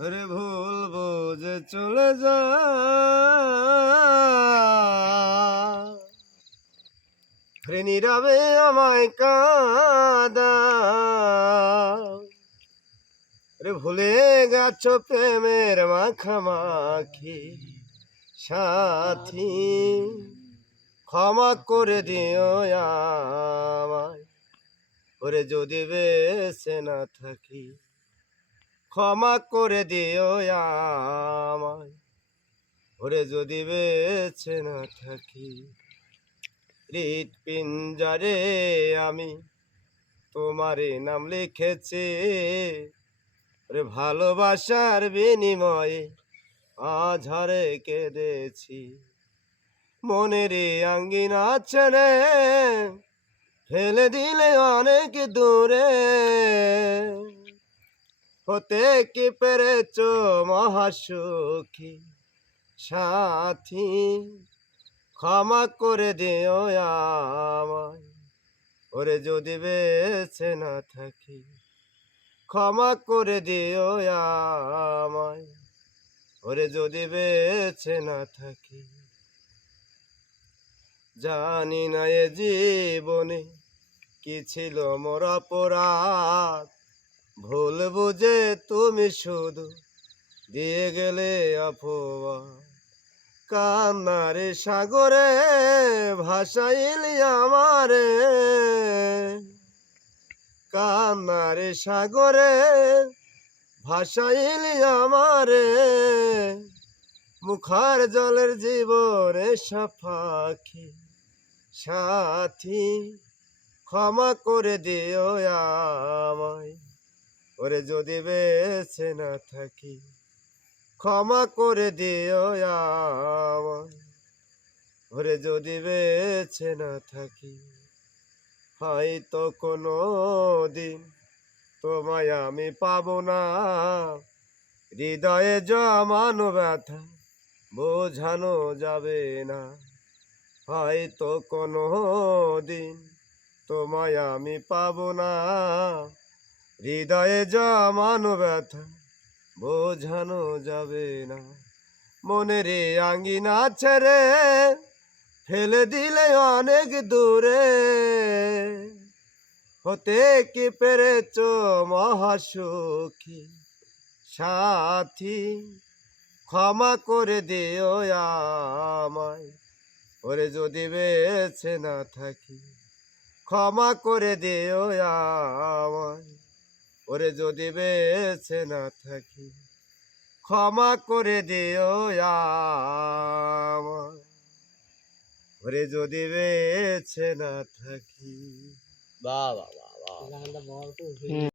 আরে ভুল বুঝে চলে যা রে নীরবে আমায় কাঁদা রে ভুলে গেছ প্রেমের মাখামাখি সাথী ক্ষমা করে দিও আমায় ওরে যদি বেঁচে না থাকি ক্ষমা করে দিও আমায় ওরে যদি বেঁচে না থাকি হৃৎপিঞ্জরে আমি তোমারই নাম লিখেছি রে ভালোবাসার বিনিময়ে আঝারে কেঁদেছি মনের আঙ্গিনা ছেড়ে ফেলে দিলে অনেক দূরে হতে কি পেরেছ মহাসুখী সাথী ক্ষমা করে দিও আমায় ওরে যদি বেঁচে না থাকি ক্ষমা করে দিও আমায় ওরে যদি বেঁচে না থাকি জানি না এ জীবনে কি ছিল মোর অপরাধ ভুল বুঝে তুমি শুধু দিয়ে গেলে অপবাদ কান্নারে সাগরে ভাসাইলি আমারে কান্নারে সাগরে ভাসাইলি আমারে মুখার জলের জীবনে সাফাকি সাথী ক্ষমা করে দিও আমায় ওরে যদি বেঁচে না থাকি ক্ষমা করে দিও আমায় ওরে যদি বেঁচে না থাকি হয়তো কোনো দিন তোমায় আমি পাবো না হৃদয়ে জমানো ব্যথা বোঝানো যাবে না হয়তো কোনো দিন তোমায় আমি পাবো না হৃদয়ে জমানো ব্যথা বোঝানো যাবে না মনের আঙ্গিনা ছেড়ে ফেলে দিলে অনেক দূরে হতে কি পেরেছ মহাসুখী সাথী ক্ষমা করে দিও আমায় ওরে যদি বেঁচে না থাকি ক্ষমা করে দিও আমায় ওরে যদি বেঁচে না থাকি ক্ষমা করে দিও আমায় ওরে যদি বেঁচে না থাকি বাহ বাহ বাহ বাহ